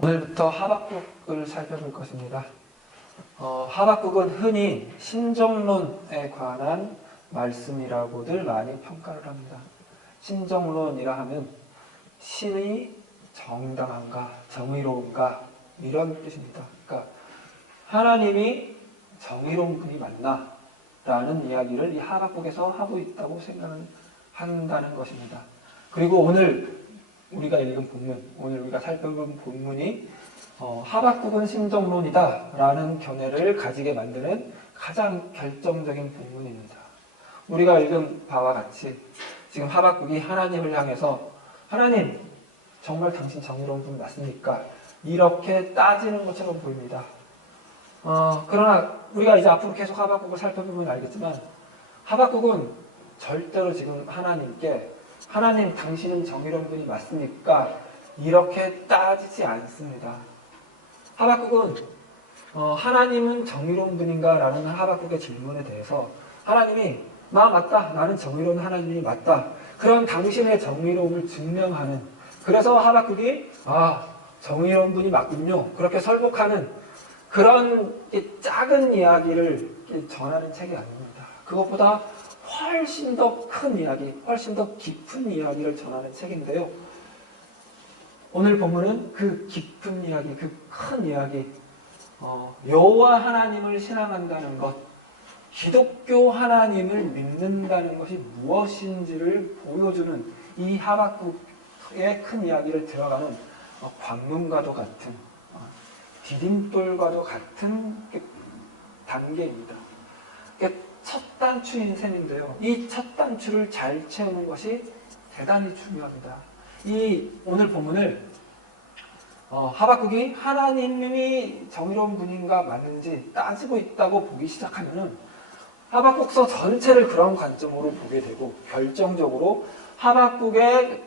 오늘부터 하박국을 살펴볼 것입니다. 하박국은 흔히 신정론에 관한 말씀이라고들 많이 평가를 합니다. 신정론이라 하면 신이 정당한가, 정의로운가 이런 뜻입니다. 그러니까 하나님이 정의로운 분이 맞나? 라는 이야기를 이 하박국에서 하고 있다고 생각한다는 것입니다. 그리고 오늘 우리가 읽은 본문, 오늘 우리가 살펴본 본문이 하박국은 신정론이다 라는 견해를 가지게 만드는 가장 결정적인 본문입니다. 우리가 읽은 바와 같이 지금 하박국이 하나님을 향해서 하나님, 정말 당신 정의로운 분 맞습니까? 이렇게 따지는 것처럼 보입니다. 그러나 우리가 이제 앞으로 계속 하박국을 살펴보면 알겠지만 하박국은 절대로 지금 하나님께 하나님 당신은 정의로운 분이 맞습니까? 이렇게 따지지 않습니다. 하박국은 하나님은 정의로운 분인가? 라는 하박국의 질문에 대해서 하나님이 맞다. 나는 정의로운 하나님이 맞다. 그런 당신의 정의로움을 증명하는, 그래서 하박국이 정의로운 분이 맞군요. 그렇게 설복하는 그런 작은 이야기를 전하는 책이 아닙니다. 그것보다 훨씬 더 큰 이야기, 훨씬 더 깊은 이야기를 전하는 책인데요. 오늘 본문은 그 깊은 이야기, 그 큰 이야기, 여호와 하나님을 신앙한다는 것, 기독교 하나님을 믿는다는 것이 무엇인지를 보여주는 이 하박국의 큰 이야기를 들어가는 관문과도 같은, 디딤돌과도 같은 단계입니다. 첫 단추인 셈인데요. 이 첫 단추를 잘 채우는 것이 대단히 중요합니다. 이 오늘 본문을 하박국이 하나님이 정의로운 분인가 맞는지 따지고 있다고 보기 시작하면은 하박국서 전체를 그런 관점으로 보게 되고 결정적으로 하박국의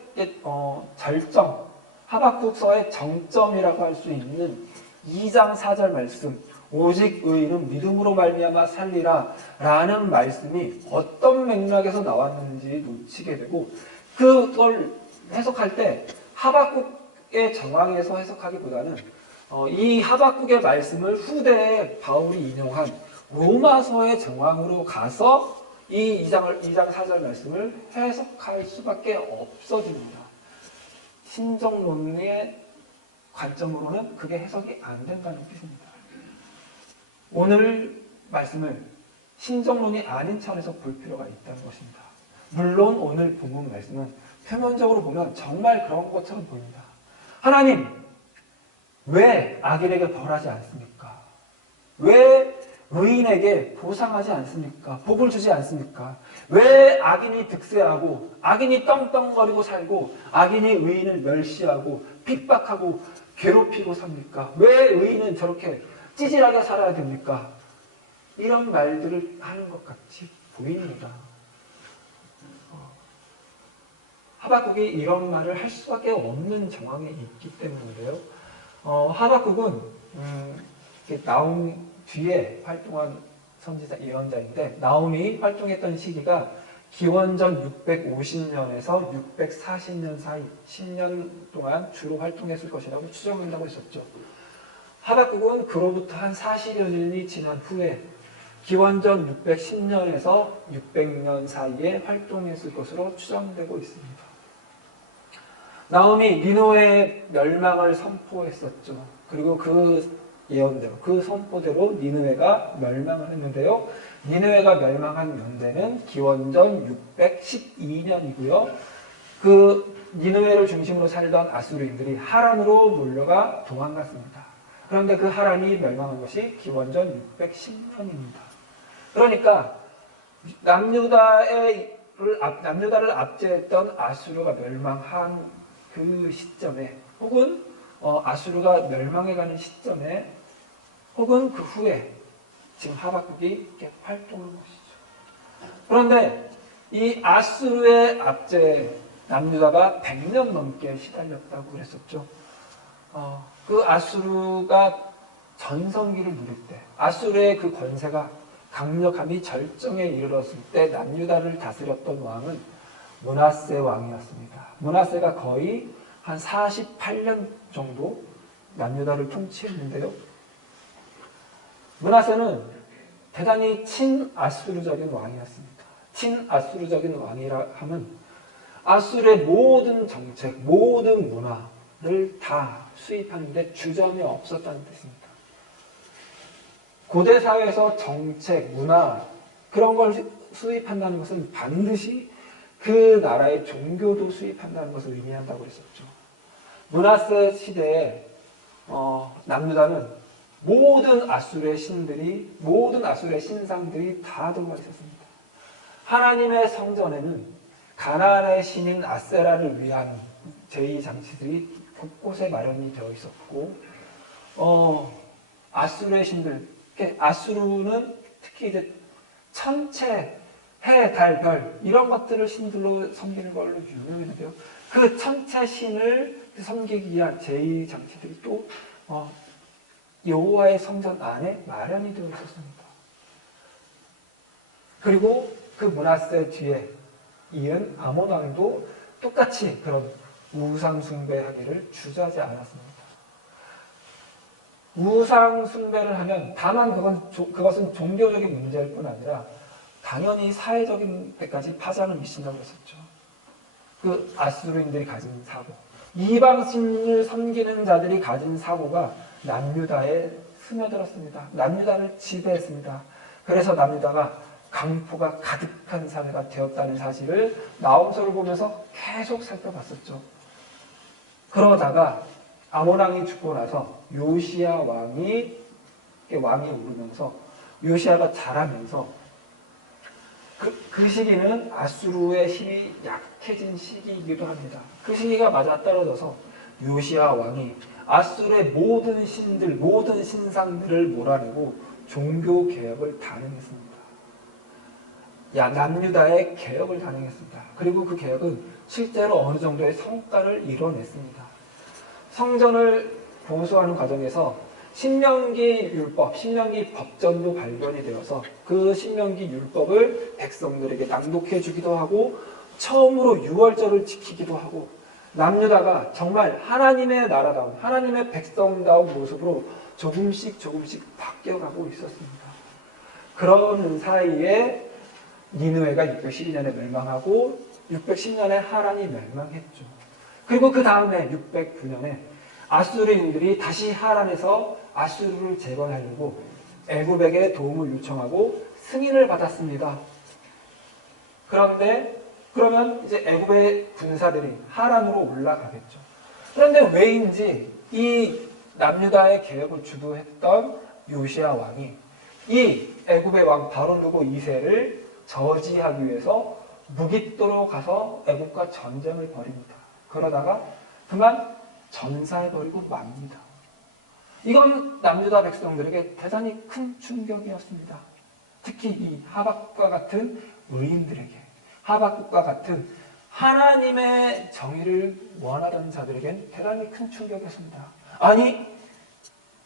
절정, 하박국서의 정점이라고 할 수 있는 2장 4절 말씀, 오직 의인은 믿음으로 말미암아 살리라 라는 말씀이 어떤 맥락에서 나왔는지 놓치게 되고, 그걸 해석할 때 하박국의 정황에서 해석하기보다는 이 하박국의 말씀을 후대에 바울이 인용한 로마서의 정황으로 가서 이 2장 4절 말씀을 해석할 수밖에 없어집니다. 신정론의 관점으로는 그게 해석이 안 된다는 뜻입니다. 오늘 말씀을 신정론이 아닌 차원에서 볼 필요가 있다는 것입니다. 물론 오늘 본문 말씀은 표면적으로 보면 정말 그런 것처럼 보입니다. 하나님, 왜 악인에게 벌하지 않습니까? 왜 의인에게 보상하지 않습니까? 복을 주지 않습니까? 왜 악인이 득세하고 악인이 떵떵거리고 살고 악인이 의인을 멸시하고 핍박하고 괴롭히고 삽니까? 왜 의인은 저렇게 찌질하게 살아야 됩니까? 이런 말들을 하는 것 같이 보입니다. 하박국이 이런 말을 할 수밖에 없는 정황에 있기 때문인데요. 하박국은 나움 뒤에 활동한 선지자 예언자인데, 나움이 활동했던 시기가 기원전 650년에서 640년 사이 10년 동안 주로 활동했을 것이라고 추정한다고 했었죠. 하박국은 그로부터 한 40여 년이 지난 후에 기원전 610년에서 600년 사이에 활동했을 것으로 추정되고 있습니다. 나움이 니느웨의 멸망을 선포했었죠. 그리고 그 예언대로, 그 선포대로 니느웨가 멸망을 했는데요. 니느웨가 멸망한 연대는 기원전 612년이고요. 그 니느웨를 중심으로 살던 아수르인들이 하란으로 몰려가 도망갔습니다. 그런데 그 하란이 멸망한 것이 기원전 610년입니다. 그러니까 남유다를 압제했던 아수르가 멸망한 그 시점에, 혹은 아수르가 멸망해가는 시점에, 혹은 그 후에 지금 하박국이 이렇게 활동한 것이죠. 그런데 이 아수르의 압제에 남유다가 100년 넘게 시달렸다고 그랬었죠. 그 아수르가 전성기를 누릴 때, 아수르의 그 권세가 강력함이 절정에 이르렀을 때 남유다를 다스렸던 왕은 므낫세 왕이었습니다. 므낫세가 거의 한 48년 정도 남유다를 통치했는데요. 므낫세는 대단히 친아수르적인 왕이었습니다. 친아수르적인 왕이라 하면 아수르의 모든 정책, 모든 문화를 다 수입하는데 주저함이 없었다는 뜻입니다. 고대 사회에서 정책, 문화 그런 걸 수입한다는 것은 반드시 그 나라의 종교도 수입한다는 것을 의미한다고 했었죠. 므낫세 시대에 남유다는 모든 아수르의 신들이, 모든 아수르의 신상들이 다 들어가 있었습니다. 하나님의 성전에는 가나안의 신인 아세라를 위한 제2장치들이 곳곳에 마련이 되어 있었고, 아수르의 신들, 아수르는 특히 이제 천체, 해, 달, 별 이런 것들을 신들로 섬기는 걸로 유명했는데요. 그 천체 신을 섬기기 위한 제2장치들이 또 여호와의 성전 안에 마련이 되어 있었습니다. 그리고 그 므낫세 뒤에 이은 아몬 왕도 똑같이 그런 우상 숭배하기를 주저하지 않았습니다. 우상 숭배를 하면 다만 그것은 종교적인 문제일 뿐 아니라 당연히 사회적인 데까지 파장을 미친다고 했었죠. 그 아수르인들이 가진 사고, 이방신을 섬기는 자들이 가진 사고가 남유다에 스며들었습니다. 남유다를 지배했습니다. 그래서 남유다가 강포가 가득한 사회가 되었다는 사실을 나홈서를 보면서 계속 살펴봤었죠. 그러다가 아몬 왕이 죽고 나서 요시야 왕이 오르면서 요시야가 자라면서 그 시기는 아수르의 힘이 약해진 시기이기도 합니다. 그 시기가 맞아떨어져서 요시야 왕이 아수르의 모든 신들, 모든 신상들을 몰아내고 종교 개혁을 단행했습니다. 남유다의 개혁을 단행했습니다. 그리고 그 개혁은 실제로 어느 정도의 성과를 이뤄냈습니다. 성전을 보수하는 과정에서 신명기 율법, 신명기 법전도 발견이 되어서 그 신명기 율법을 백성들에게 낭독해 주기도 하고 처음으로 유월절을 지키기도 하고 남유다가 정말 하나님의 나라다운, 하나님의 백성다운 모습으로 조금씩 바뀌어가고 있었습니다. 그런 사이에 니느웨가 612년에 멸망하고 610년에 하란이 멸망했죠. 그리고 그 다음에 609년에 아수르인들이 다시 하란에서 아수르를 재건하려고 애굽에게 도움을 요청하고 승인을 받았습니다. 그러면 이제 애굽의 군사들이 하란으로 올라가겠죠. 그런데 왜인지 이 남유다의 개혁을 주도했던 요시야 왕이 이 애굽의 왕 바로누고 2세를 저지하기 위해서 무깃도로 가서 애굽과 전쟁을 벌입니다. 그러다가 그만 전사해버리고 맙니다. 이건 남유다 백성들에게 대단히 큰 충격이었습니다. 특히 이 하박국과 같은 의인들에게, 하박국과 같은 하나님의 정의를 원하던 자들에겐 대단히 큰 충격이었습니다. 아니,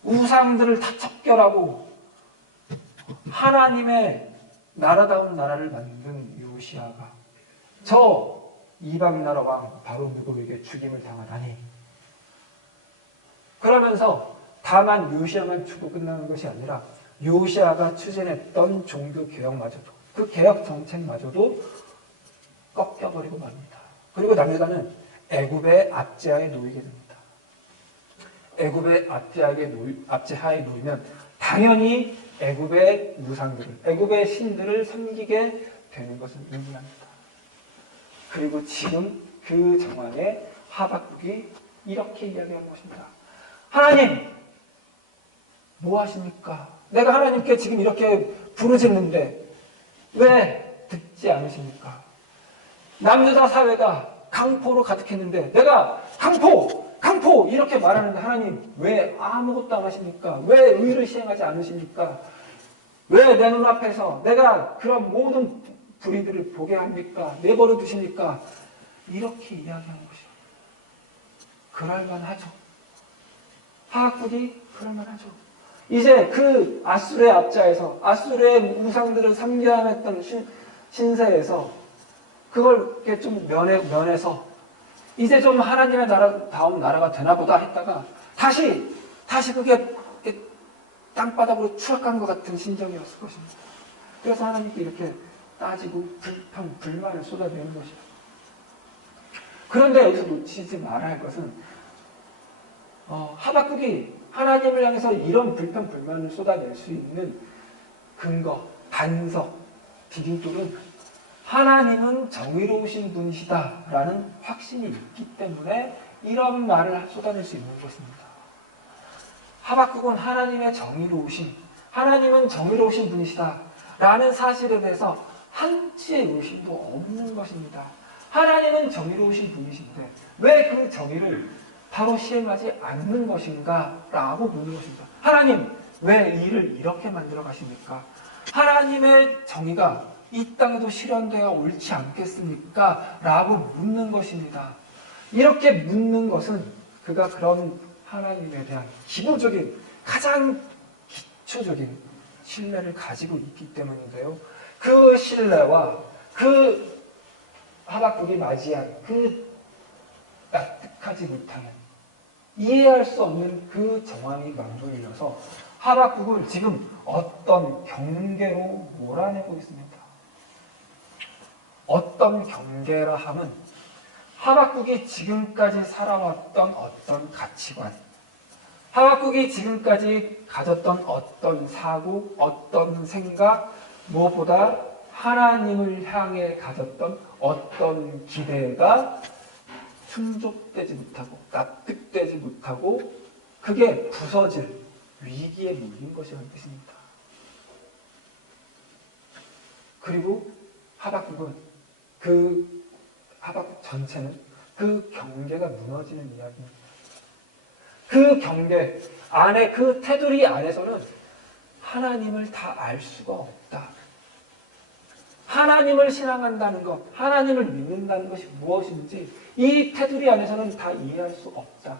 우상들을 다 척결하고 하나님의 나라다운 나라를 만든 요시야가 저 이방 나라 왕 바로 누구에게 죽임을 당하다니. 그러면서 다만 요시야만 죽고 끝나는 것이 아니라 요시야가 추진했던 종교 개혁마저도, 그 개혁 정책마저도 꺾여버리고 맙니다. 그리고 남유다는 애굽의 압제하에 놓이게 됩니다. 애굽의 압제하에 놓이면 당연히 애굽의 우상들을, 애굽의 신들을 섬기게 되는 것은 의미합니다. 그리고 지금 그 정황에 하박국이 이렇게 이야기하는 것입니다. 하나님, 뭐 하십니까? 내가 하나님께 지금 이렇게 부르짖는데 왜 듣지 않으십니까? 남유다 사회가 강포로 가득했는데 내가 강포 이렇게 말하는데 하나님 왜 아무것도 안 하십니까? 왜 의를 시행하지 않으십니까? 왜 내 눈앞에서 내가 그런 모든 불의들을 보게 합니까? 내버려 두십니까? 이렇게 이야기하는 것이요. 그럴만하죠. 하박국이 그럴만하죠. 이제 그 아수르의 압자에서, 아수르의 우상들을 섬겨했던 신세에서 그걸 이렇게 좀 면해서 이제 좀 하나님의 나라다운 나라가 되나 보다 했다가 다시 다시 그게 땅바닥으로 추락한 것 같은 심정이었을 것입니다. 그래서 하나님께 이렇게 따지고 불평, 불만을 쏟아내는 것이죠. 그런데 여기서 놓치지 말아야 할 것은 하박국이 하나님을 향해서 이런 불평, 불만을 쏟아낼 수 있는 근거, 반석, 디딤돌은 하나님은 정의로우신 분이시다라는 확신이 있기 때문에 이런 말을 쏟아낼 수 있는 것입니다. 하박국은 하나님의 정의로우심, 하나님은 정의로우신 분이시다라는 사실에 대해서 한치의 의심도 없는 것입니다. 하나님은 정의로우신 분이신데 왜 그 정의를 바로 시행하지 않는 것인가? 라고 묻는 것입니다. 하나님, 왜 일을 이렇게 만들어 가십니까? 하나님의 정의가 이 땅에도 실현되어 옳지 않겠습니까? 라고 묻는 것입니다. 이렇게 묻는 것은 그가 그런 하나님에 대한 기본적인, 가장 기초적인 신뢰를 가지고 있기 때문인데요. 그 신뢰와 그 하박국이 맞이한 그 납득하지 못하는, 이해할 수 없는 그 정황이 맞물려서 하박국은 지금 어떤 경계로 몰아내고 있습니다. 어떤 경계라 함은 하박국이 지금까지 살아왔던 어떤 가치관, 하박국이 지금까지 가졌던 어떤 사고, 어떤 생각, 무엇보다 하나님을 향해 가졌던 어떤 기대가 충족되지 못하고 납득되지 못하고 그게 부서질 위기에 몰린 것이라는 뜻입니다. 그리고 하박국은 하박국 전체는 그 경계가 무너지는 이야기입니다. 그 경계 안에, 그 테두리 안에서는 하나님을 다 알 수가 없다. 하나님을 신앙한다는 것, 하나님을 믿는다는 것이 무엇인지 이 테두리 안에서는 다 이해할 수 없다.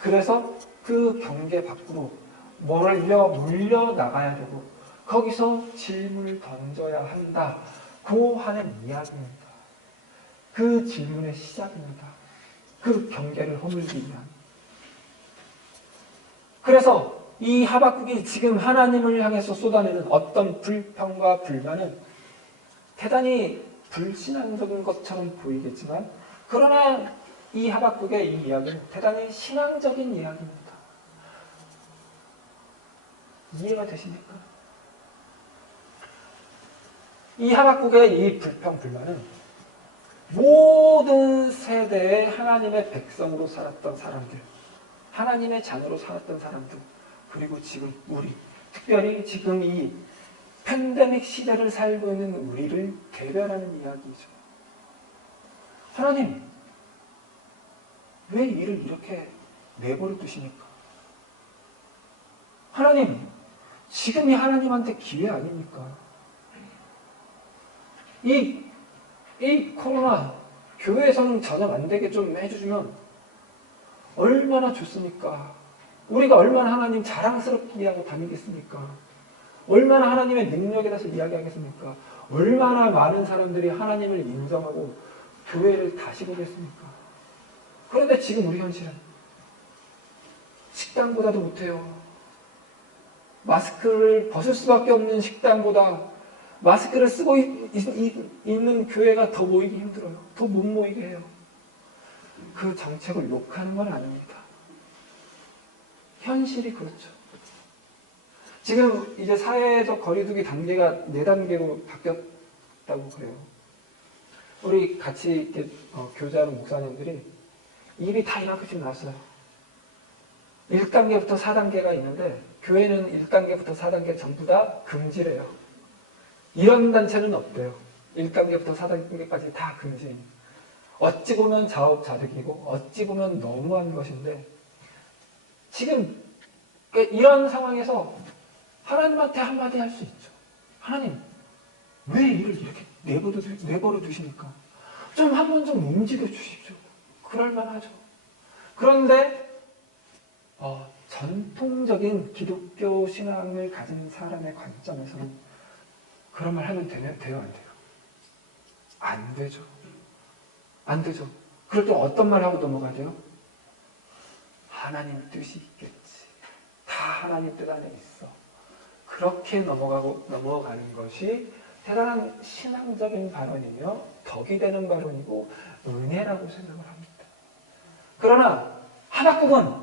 그래서 그 경계 밖으로 물려 나가야 되고 거기서 질문을 던져야 한다고 하는 이야기입니다. 그 질문의 시작입니다. 그 경계를 허물기 위한. 그래서 이 하박국이 지금 하나님을 향해서 쏟아내는 어떤 불평과 불만은 대단히 불신앙적인 것처럼 보이겠지만, 그러나 이 하박국의 이 이야기는 대단히 신앙적인 이야기입니다. 이해가 되십니까? 이 하박국의 이 불평, 불만은 모든 세대의 하나님의 백성으로 살았던 사람들, 하나님의 자녀로 살았던 사람들, 그리고 지금 우리, 특별히 지금 이 팬데믹 시대를 살고 있는 우리를 대변하는 이야기죠. 하나님, 왜 일을 이렇게 내버려 두십니까? 하나님, 지금이 하나님한테 기회 아닙니까? 이 코로나 교회에서는 전염 안 되게 좀 해주시면 얼마나 좋습니까? 우리가 얼마나 하나님 자랑스럽게 하고 다니겠습니까? 얼마나 하나님의 능력에 대해서 이야기하겠습니까? 얼마나 많은 사람들이 하나님을 인정하고 교회를 다시 보겠습니까? 그런데 지금 우리 현실은 식당보다도 못해요. 마스크를 벗을 수밖에 없는 식당보다 마스크를 쓰고 있는 교회가 더 모이기 힘들어요. 더 못 모이게 해요. 그 정책을 욕하는 건 아닙니다. 현실이 그렇죠. 지금 이제 사회적 거리두기 단계가 4단계로 바뀌었다고 그래요. 우리 같이 이렇게 교제하는 목사님들이 입이 다 이만큼씩 났어요. 1단계부터 4단계가 있는데 교회는 1단계부터 4단계 전부 다 금지래요. 이런 단체는 없대요. 1단계부터 4단계까지 다 금지. 어찌 보면 자업자득이고 어찌 보면 너무한 것인데 지금 이런 상황에서 하나님한테 한마디 할 수 있죠. 하나님, 왜 일을 이렇게 내버려 두십니까? 좀 한번 좀 움직여 주십시오. 그럴만하죠. 그런데 전통적인 기독교 신앙을 가진 사람의 관점에서는 그런 말 하면 돼요? 안 돼요? 안 되죠. 안 되죠. 그럴 때 어떤 말 하고 넘어가야 돼요? 하나님 뜻이 있겠지. 하나님 뜻 안에 있어. 그렇게 넘어가는 것이 대단한 신앙적인 발언이며 덕이 되는 발언이고 은혜라고 생각을 합니다. 그러나 하박국은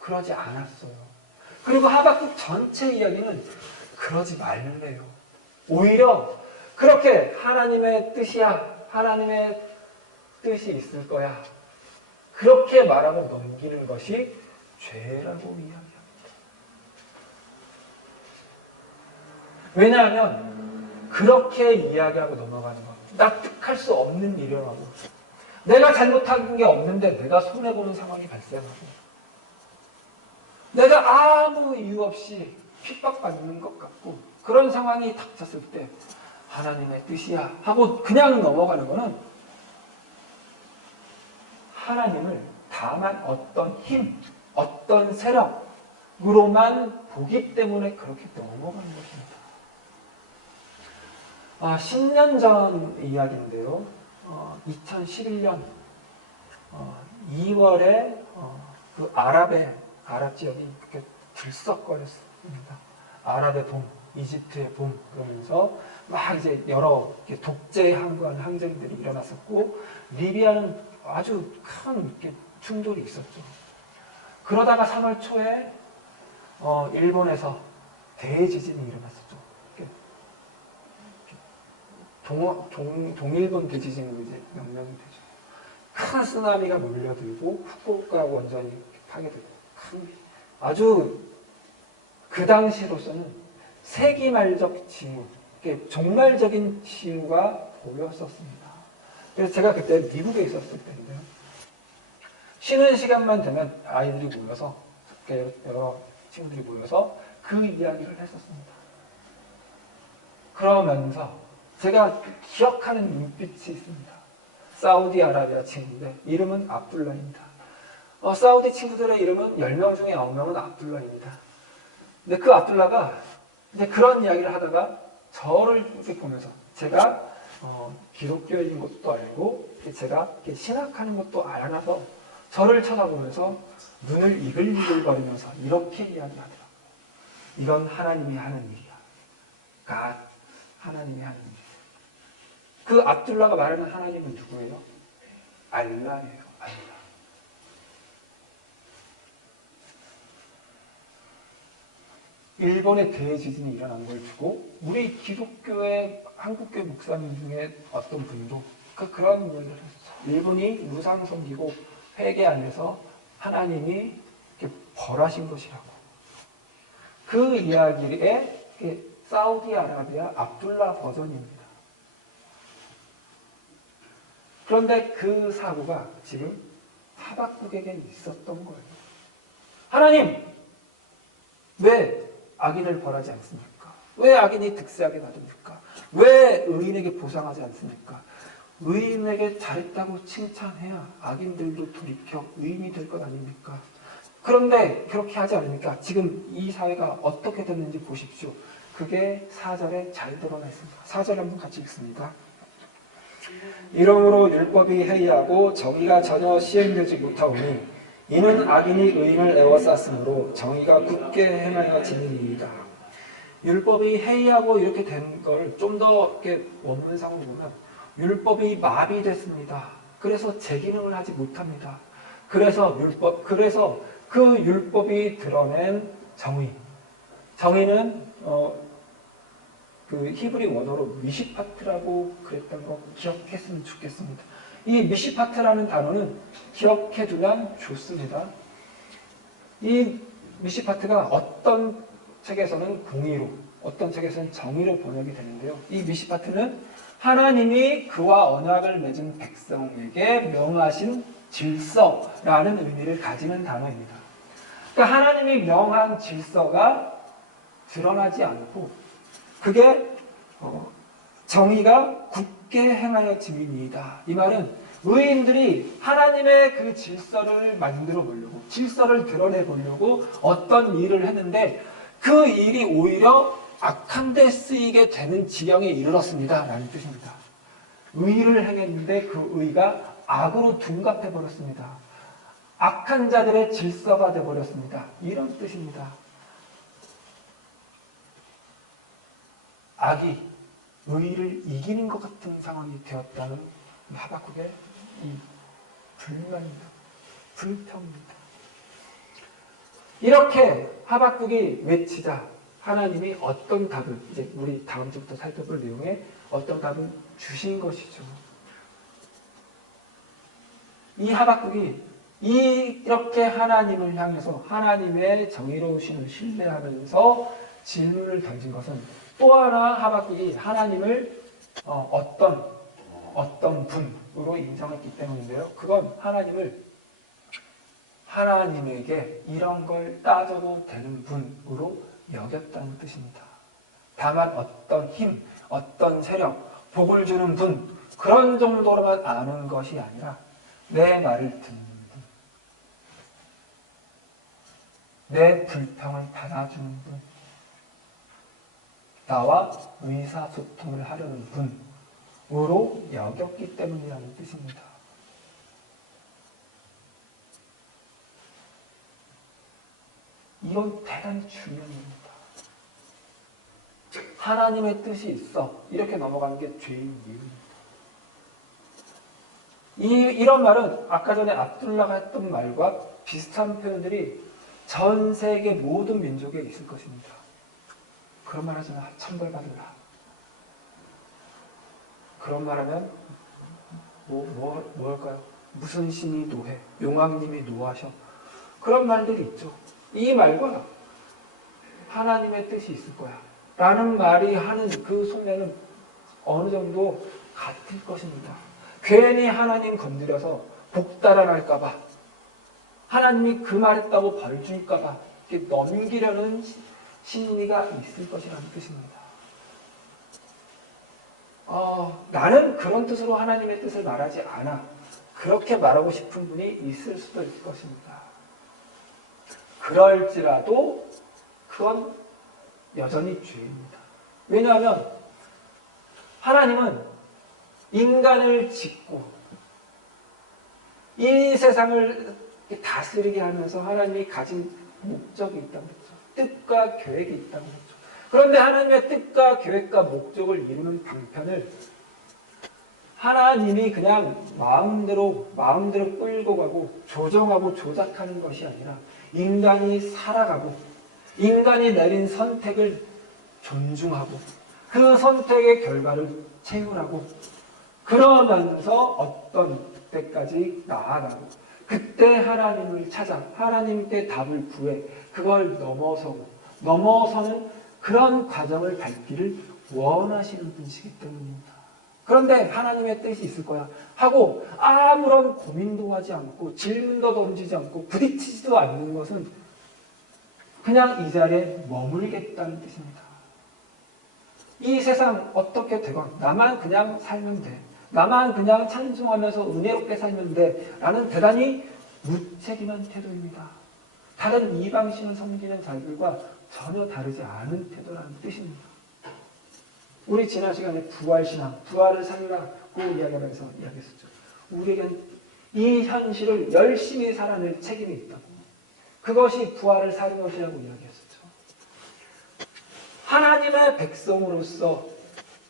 그러지 않았어요. 그리고 하박국 전체 이야기는 그러지 말래요. 오히려 그렇게 하나님의 뜻이야, 하나님의 뜻이 있을 거야, 그렇게 말하고 넘기는 것이 죄라고 이야기합니다. 왜냐하면 그렇게 이야기하고 넘어가는 것, 납득할 수 없는 일이라고, 내가 잘못한 게 없는데 내가 손해보는 상황이 발생하고, 내가 아무 이유 없이 핍박받는 것 같고 그런 상황이 닥쳤을 때 하나님의 뜻이야 하고 그냥 넘어가는 것은 하나님을 다만 어떤 힘, 어떤 세력으로만 보기 때문에 그렇게 넘어가는 것입니다. 10년 전 이야기인데요. 2011년 2월에 그 아랍 지역이 그렇게 들썩거렸습니다. 아랍의 봄, 이집트의 봄, 그러면서 막 이제 여러 독재항관 항쟁들이 일어났었고, 리비아는 아주 큰 충돌이 있었죠. 그러다가 3월 초에 일본에서 대지진이 일어났었죠. 동일본 대지진으로 이제 명명이 되죠. 큰 쓰나미가 몰려들고 후쿠오카 원전이 파괴되고, 아주 그 당시로서는 세기말적 징후, 종말적인 징후가 보였었습니다. 그래서 제가 그때 미국에 있었을 때인데요. 쉬는 시간만 되면 아이들이 모여서, 여러 친구들이 모여서 그 이야기를 했었습니다. 그러면서 제가 기억하는 눈빛이 있습니다. 사우디아라비아 친구인데 이름은 압둘라입니다. 사우디 친구들의 이름은 10명 중에 9명은 압둘라입니다. 근데 그 압둘라가 이제 그런 이야기를 하다가 저를 이렇게 보면서, 제가 기독교인 것도 알고 제가 신학하는 것도 알아서 저를 쳐다보면서 눈을 이글이글거리면서 이렇게 이야기하더라고요. 이건 하나님이 하는 일이야. 하나님이 하는 일이야. 그 압둘라가 말하는 하나님은 누구예요? 알라예요. 알라. 일본의 대지진이 일어난 걸 두고 우리 기독교의 한국교회 목사님 중에 어떤 분도 그런 이야기를 했어요. 일본이 무상 섬기고 회개 안 해서 하나님이 벌하신 것이라고. 그 이야기에 사우디아라비아 압둘라 버전입니다. 그런데 그 사고가 지금 하박국에게 있었던 거예요. 하나님, 왜 악인을 벌하지 않습니까? 왜 악인이 득세하게 놔둡니까? 왜 의인에게 보상하지 않습니까? 의인에게 잘했다고 칭찬해야 악인들도 돌이켜 의인이 될 것 아닙니까? 그런데 그렇게 하지 않으니까 지금 이 사회가 어떻게 됐는지 보십시오. 그게 4절에 잘 드러나 있습니다. 4절 한번 같이 읽습니다. 이러므로 율법이 해이하고 정의가 전혀 시행되지 못하오니 이는 악인이 의인을 애워쌌으므로 정의가 굳게 행하여 지니니이다. 율법이 해이하고 이렇게 된 걸 좀 더 원문상으로 보면 율법이 마비됐습니다. 그래서 제 기능을 하지 못합니다. 그래서 그 율법이 드러낸 정의는 그 히브리 원어로 미시파트라고 그랬던 거 기억했으면 좋겠습니다. 이 미시파트라는 단어는 기억해두면 좋습니다. 이 미시파트가 어떤 책에서는 공의로, 어떤 책에서는 정의로 번역이 되는데요. 이 미시파트는 하나님이 그와 언약을 맺은 백성에게 명하신 질서라는 의미를 가지는 단어입니다. 그러니까 하나님이 명한 질서가 드러나지 않고 그게 정의가 굳게 행하여 지민이다. 이 말은 의인들이 하나님의 그 질서를 만들어 보려고, 질서를 드러내 보려고 어떤 일을 했는데 그 일이 오히려 악한 데 쓰이게 되는 지경에 이르렀습니다. 라는 뜻입니다. 의를 행했는데 그 의가 악으로 둔갑해 버렸습니다. 악한 자들의 질서가 되어버렸습니다. 이런 뜻입니다. 악이 의를 이기는 것 같은 상황이 되었다는 하박국의 이 불만입니다. 불평입니다. 이렇게 하박국이 외치자 하나님이 어떤 답을, 이제 우리 다음 주부터 살펴볼 내용에 어떤 답을 주신 것이죠. 이 하박국이 이렇게 하나님을 향해서 하나님의 정의로우심을 신뢰하면서 질문을 던진 것은 또 하나 하박국이 하나님을 어떤 분으로 인정했기 때문인데요. 그건 하나님에게 이런 걸 따져도 되는 분으로 여겼다는 뜻입니다. 다만 어떤 힘, 어떤 세력, 복을 주는 분, 그런 정도로만 아는 것이 아니라 내 말을 듣는 분, 내 불평을 받아주는 분, 나와 의사소통을 하려는 분으로 여겼기 때문이라는 뜻입니다. 이건 대단히 중요한 일입니다. 하나님의 뜻이 있어. 이렇게 넘어가는 게 죄인 이유입니다. 이런 말은 아까 전에 압둘라가 했던 말과 비슷한 표현들이 전 세계 모든 민족에 있을 것입니다. 그런 말 하잖아. 천벌받으라. 그런 말 하면 뭐 할까요? 무슨 신이 노해, 용왕님이 노하셔. 그런 말들이 있죠. 이 말과 하나님의 뜻이 있을 거야 라는 말이 하는 그 속내는 어느 정도 같을 것입니다. 괜히 하나님 건드려서 복달아날까봐, 하나님이 그 말했다고 벌 줄까봐 이렇게 넘기려는 심리가 있을 것이라는 뜻입니다. 나는 그런 뜻으로 하나님의 뜻을 말하지 않아. 그렇게 말하고 싶은 분이 있을 수도 있을 것입니다. 그럴지라도 그건 여전히 죄입니다. 왜냐하면 하나님은 인간을 짓고 이 세상을 다스리게 하면서 하나님이 가진 목적이 있다고 했죠. 뜻과 계획이 있다고 했죠. 그런데 하나님의 뜻과 계획과 목적을 이루는 방편을 하나님이 그냥 마음대로 끌고 가고 조정하고 조작하는 것이 아니라 인간이 살아가고 인간이 내린 선택을 존중하고 그 선택의 결과를 채우라고, 그러면서 어떤 때까지 나아가고 그때 하나님을 찾아 하나님께 답을 구해 그걸 넘어서는 그런 과정을 밟기를 원하시는 분이시기 때문입니다. 그런데 하나님의 뜻이 있을 거야 하고 아무런 고민도 하지 않고 질문도 던지지 않고 부딪히지도 않는 것은 그냥 이 자리에 머물겠다는 뜻입니다. 이 세상 어떻게 되건 나만 그냥 살면 돼, 나만 그냥 찬송하면서 은혜롭게 살면 돼 라는 대단히 무책임한 태도입니다. 다른 이방신을 섬기는 자들과 전혀 다르지 않은 태도라는 뜻입니다. 우리 지난 시간에 부활신앙, 부활을 살라고 이야기하면서 이야기했었죠. 우리에겐 이 현실을 열심히 살아낼 책임이 있다고. 그것이 부활을 사는 것이라고 이야기했었죠. 하나님의 백성으로서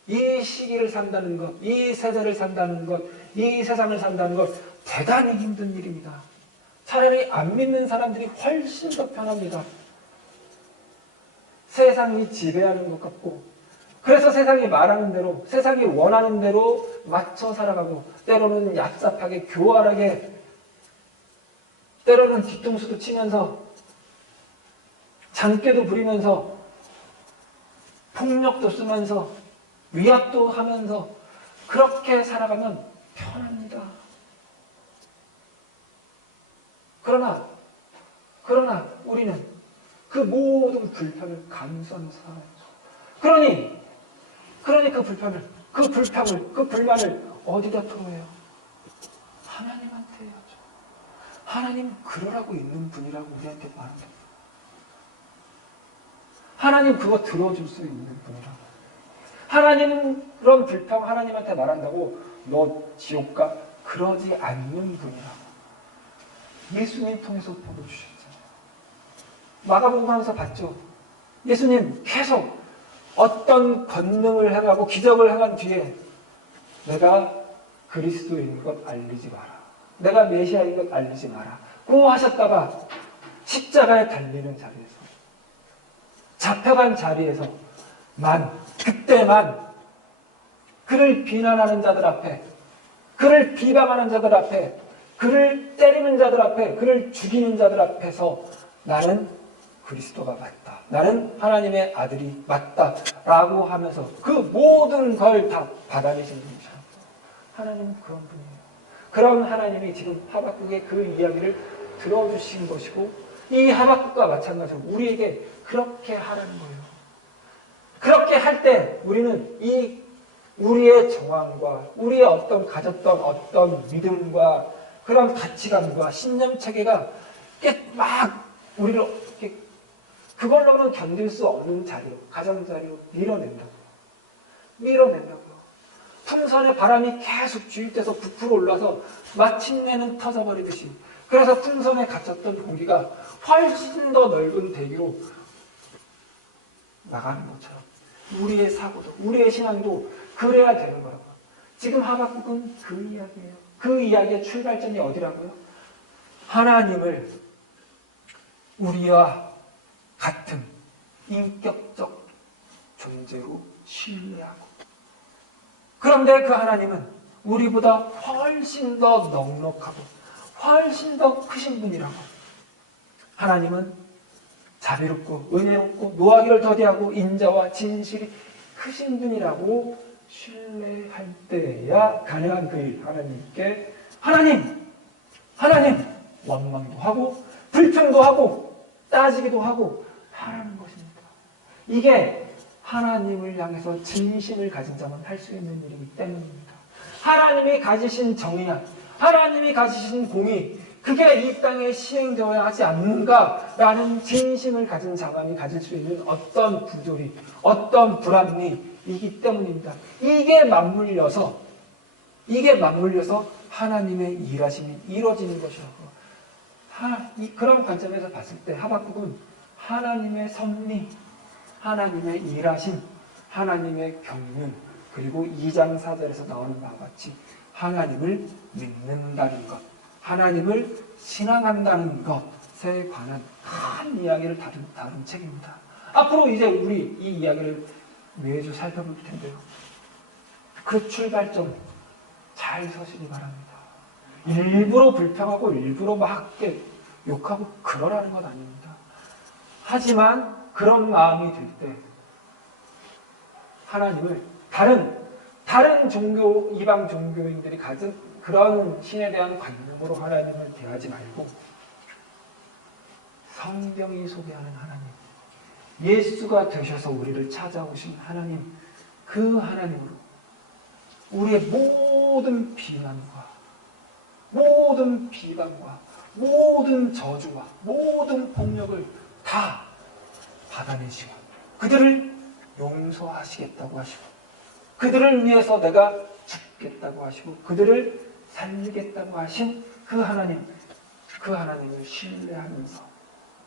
이 시기를 산다는 것, 이 세대를 산다는 것, 이 세상을 산다는 것 대단히 힘든 일입니다. 차라리 안 믿는 사람들이 훨씬 더 편합니다. 세상이 지배하는 것 같고, 그래서 세상이 말하는 대로, 세상이 원하는 대로 맞춰 살아가고, 때로는 얍삽하게, 교활하게, 때로는 뒤통수도 치면서, 장깨도 부리면서, 폭력도 쓰면서, 위압도 하면서, 그렇게 살아가면 편합니다. 그러나 우리는 그 모든 불편을 감수하면서 살아야죠. 그러니 그 불평을, 그 불만을 어디다 토로해요? 하나님한테 해야죠. 하나님 그러라고 있는 분이라고 우리한테 말한다. 하나님 그거 들어줄 수 있는 분이라고. 하나님 그런 불평 하나님한테 말한다고 너 지옥 가? 그러지 않는 분이라고. 예수님 통해서 보여주셨잖아요. 마가복음 하면서 봤죠. 예수님 계속 어떤 권능을 행하고 기적을 행한 뒤에 내가 그리스도인 것 알리지 마라. 내가 메시아인 것 알리지 마라. 고 하셨다가 십자가에 달리는 자리에서, 잡혀간 자리에서만, 그때만 그를 비난하는 자들 앞에, 그를 비방하는 자들 앞에, 그를 때리는 자들 앞에, 그를 죽이는 자들 앞에서 나는 그리스도가 맞다, 나는 하나님의 아들이 맞다 라고 하면서 그 모든 걸 다 받아내시는 분이죠. 하나님은 그런 분이에요. 그런 하나님이 지금 하박국의 그 이야기를 들어주신 것이고, 이 하박국과 마찬가지로 우리에게 그렇게 하라는 거예요. 그렇게 할 때 우리는 이 우리의 정황과 우리의 어떤 가졌던 어떤 믿음과 그런 가치관과 신념 체계가 막 우리를 이렇게 그걸로는 견딜 수 없는 자리로, 가장자리로 밀어낸다고요. 풍선에 바람이 계속 주입돼서 부풀어 올라서 마침내는 터져버리듯이, 그래서 풍선에 갇혔던 공기가 훨씬 더 넓은 대기로 나가는 것처럼 우리의 사고도, 우리의 신앙도 그래야 되는 거라고요. 지금 하박국은 그 이야기예요. 그 이야기의 출발점이 어디라고요? 하나님을 우리와 같은 인격적 존재로 신뢰하고, 그런데 그 하나님은 우리보다 훨씬 더 넉넉하고 훨씬 더 크신 분이라고. 하나님은 자비롭고 은혜롭고 노하기를 더디하고 인자와 진실이 크신 분이라고 신뢰할 때야 가능한 그 일, 하나님께 하나님 원망도 하고 불평도 하고 따지기도 하고 하라는 것입니다. 이게 하나님을 향해서 진심을 가진 자만 할 수 있는 일이기 때문입니다. 하나님이 가지신 정의야, 하나님이 가지신 공의, 그게 이 땅에 시행되어야 하지 않는가라는 진심을 가진 자만이 가질 수 있는 어떤 부조리, 어떤 불합리이기 때문입니다. 이게 맞물려서 하나님의 일하심이 이루어지는 것이라고. 그런 관점에서 봤을 때 하박국은 하나님의 섭리, 하나님의 일하심, 하나님의 경륜, 그리고 2장 4절에서 나오는 바와 같이 하나님을 믿는다는 것, 하나님을 신앙한다는 것에 관한 큰 이야기를 다룬 책입니다. 앞으로 이제 우리 이 이야기를 매주 살펴볼 텐데요. 그 출발점 잘 서시기 바랍니다. 일부러 불평하고 일부러 막 욕하고 그러라는 것 아닙니다. 하지만 그런 마음이 들 때 하나님을 다른 종교, 이방 종교인들이 가진 그런 신에 대한 관념으로 하나님을 대하지 말고 성경이 소개하는 하나님, 예수가 되셔서 우리를 찾아오신 하나님, 그 하나님으로 우리의 모든 비난과 모든 비방과 모든 저주와 모든 폭력을 다 받아내시고 그들을 용서하시겠다고 하시고 그들을 위해서 내가 죽겠다고 하시고 그들을 살리겠다고 하신 그 하나님을 신뢰하면서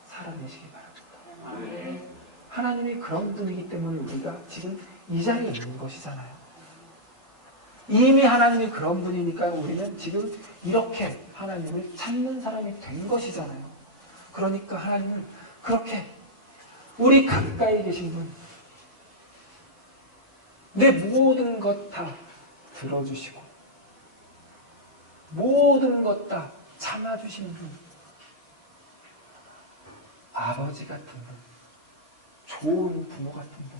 살아내시기 바랍니다. 하나님이 그런 분이기 때문에 우리가 지금 이 자리에 있는 것이잖아요. 이미 하나님이 그런 분이니까 우리는 지금 이렇게 하나님을 찾는 사람이 된 것이잖아요. 그러니까 하나님은 그렇게 우리 가까이 계신 분, 내 모든 것 다 들어주시고 모든 것 다 참아주신 분, 아버지 같은 분, 좋은 부모 같은 분,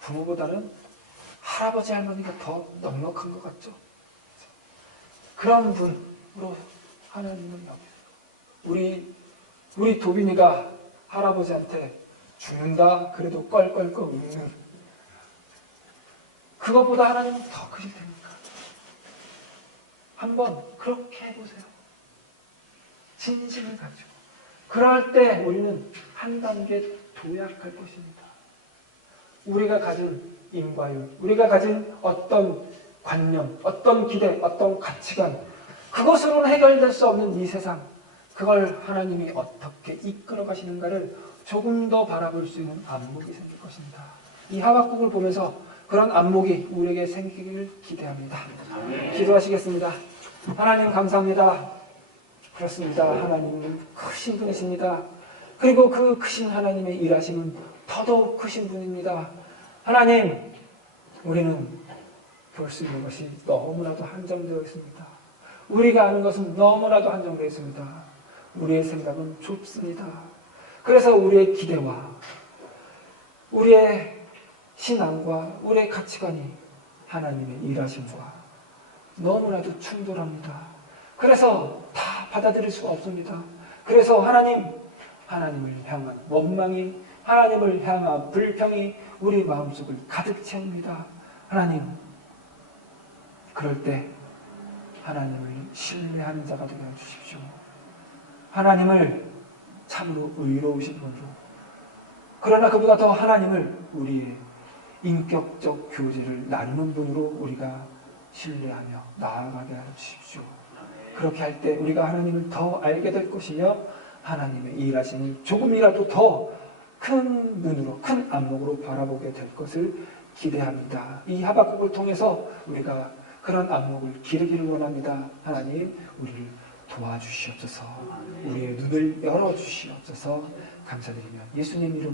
부모보다는 할아버지 할머니가 더 넉넉한 것 같죠? 그런 분으로 하나님은 여기서 우리 도빈이가 할아버지한테 죽는다 그래도 껄껄껄 웃는 그것보다 하나님은 더 크실 테니까 한번 그렇게 해보세요. 진심을 가지고. 그럴 때 우리는 한 단계 도약할 것입니다. 우리가 가진 인과율, 우리가 가진 어떤 관념, 어떤 기대, 어떤 가치관, 그것으로는 해결될 수 없는 이 세상, 그걸 하나님이 어떻게 이끌어 가시는가를 조금 더 바라볼 수 있는 안목이 생길 것입니다. 이 하박국을 보면서 그런 안목이 우리에게 생기기를 기대합니다. 기도하시겠습니다. 하나님 감사합니다. 그렇습니다. 하나님은 크신 분이십니다. 그리고 그 크신 하나님의 일하심은 더더욱 크신 분입니다. 하나님, 우리는 볼 수 있는 것이 너무나도 한정되어 있습니다. 우리가 아는 것은 너무나도 한정되어 있습니다. 우리의 생각은 좁습니다. 그래서 우리의 기대와 우리의 신앙과 우리의 가치관이 하나님의 일하심과 너무나도 충돌합니다. 그래서 다 받아들일 수가 없습니다. 그래서 하나님을 향한 원망이, 하나님을 향한 불평이 우리 마음속을 가득 채웁니다. 하나님, 그럴 때 하나님을 신뢰하는 자가 되게 해주십시오. 하나님을 참으로 의로우신 분으로, 그러나 그보다 더 하나님을 우리의 인격적 교제를 나누는 분으로 우리가 신뢰하며 나아가게 해주십시오. 그렇게 할 때 우리가 하나님을 더 알게 될 것이며 하나님의 일하시는 조금이라도 더 큰 눈으로, 큰 안목으로 바라보게 될 것을 기대합니다. 이 하박국을 통해서 우리가 그런 안목을 기르기를 원합니다. 하나님, 우리를 도와주시옵소서. 우리의 눈을 열어주시옵소서. 감사드리며 예수님 이름